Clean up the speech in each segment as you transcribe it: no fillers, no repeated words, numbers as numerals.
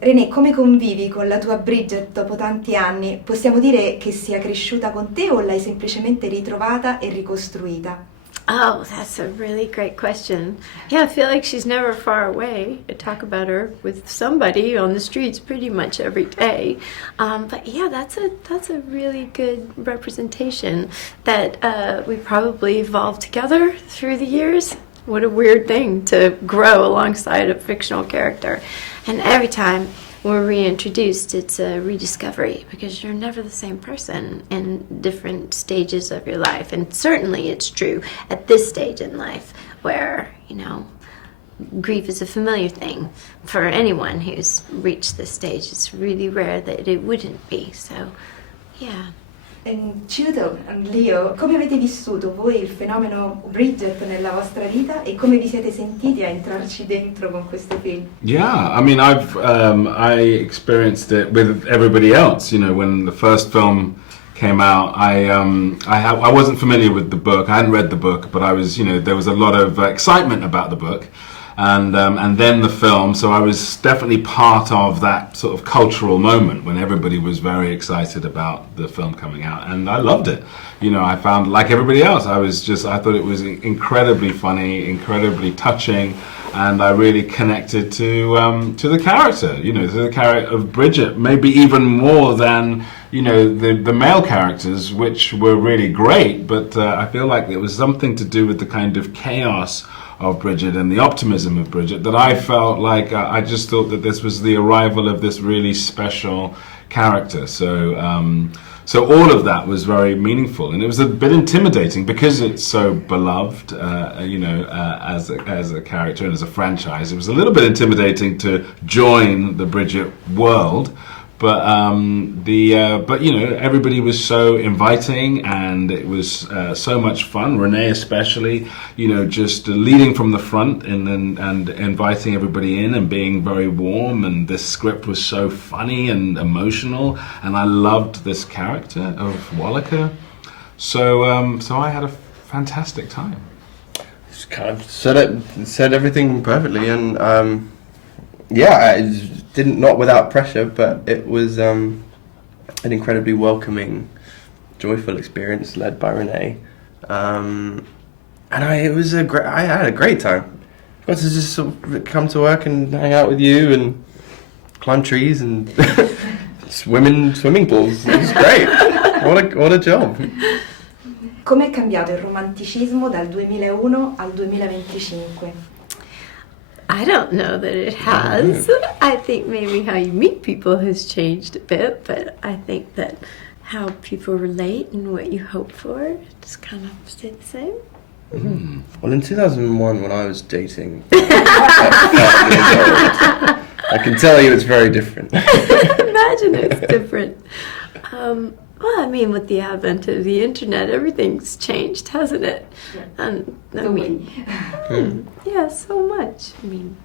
Renée, come convivi con la tua Bridget dopo tanti anni? Possiamo dire che sia cresciuta con te o l'hai semplicemente ritrovata e ricostruita? Oh, that's a really great question. Yeah, I feel like she's never far away. I talk about her with somebody on the streets pretty much every day. But yeah, that's a really good representation that we probably evolved together through the years. What a weird thing to grow alongside a fictional character. And every time we're reintroduced, it's a rediscovery because you're never the same person in different stages of your life. And certainly it's true at this stage in life where, grief is a familiar thing for anyone who's reached this stage. It's really rare that it wouldn't be. So, yeah. Chiwetel and Leo, come avete vissuto voi il fenomeno Bridget nella vostra vita e come vi siete sentiti a entrarci dentro con questo film? Yeah, I mean, I experienced it with everybody else. When the first film came out, I wasn't familiar with the book. I hadn't read the book, but I was, there was a lot of excitement about the book. And then the film, so I was definitely part of that sort of cultural moment when everybody was very excited about the film coming out, and I loved it. I found, like everybody else, I thought it was incredibly funny, incredibly touching, and I really connected to the character, to the character of Bridget, maybe even more than the male characters, which were really great, but I feel like it was something to do with the kind of chaos of Bridget and the optimism of Bridget that I felt like I just thought that this was the arrival of this really special character. So all of that was very meaningful, and it was a bit intimidating because it's so beloved, as a character and as a franchise. It was a little bit intimidating to join the Bridget world. But everybody was so inviting, and it was so much fun. Renée especially, just leading from the front and inviting everybody in and being very warm. And this script was so funny and emotional, and I loved this character of Walliker. So I had a fantastic time. Just kind of said everything perfectly, and I didn't, not without pressure, but it was an incredibly welcoming, joyful experience led by Renée, and I had a great time. I got to just sort of come to work and hang out with you and climb trees and swim in swimming pools. It was great. What a job. Come è cambiato il romanticismo dal 2001 al 2025? I don't know that it has. I think maybe how you meet people has changed a bit, but I think that how people relate and what you hope for just kind of stay the same. Mm. Well, in 2001, when I was dating, I can tell you it's very different. Imagine it's different. Well, I mean, with the advent of the internet, everything's changed, hasn't it? Yeah. And yeah, so much. I mean,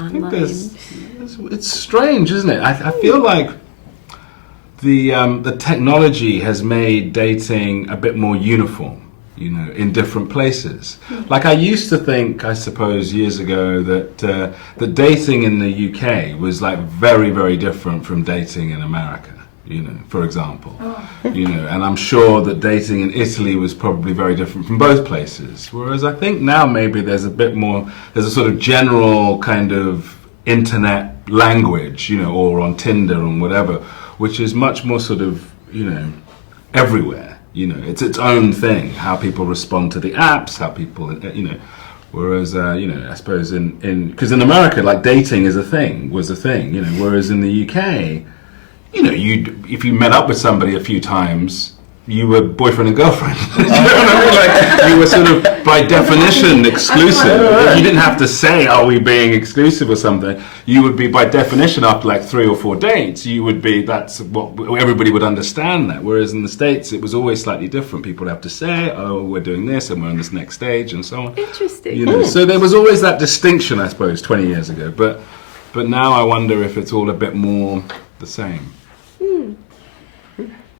online. It's strange, isn't it? I feel like the technology has made dating a bit more uniform, in different places. Like I used to think, I suppose, years ago that dating in the UK was like very, very different from dating in America. For example, and I'm sure that dating in Italy was probably very different from both places. Whereas I think now maybe there's a sort of general kind of internet language, or on Tinder and whatever, which is much more sort of, everywhere. It's its own thing, how people respond to the apps, how people, whereas, I suppose because in America, like dating was a thing, whereas in the UK, if you met up with somebody a few times, you were boyfriend and girlfriend. You know what I mean? Like, you were sort of, by definition, exclusive. You didn't have to say, are we being exclusive or something. You would be, by definition, after like 3 or 4 dates, that's what everybody would understand that. Whereas in the States, it was always slightly different. People would have to say, oh, we're doing this and we're on this next stage and so on. Interesting. So there was always that distinction, I suppose, 20 years ago. But now I wonder if it's all a bit more the same.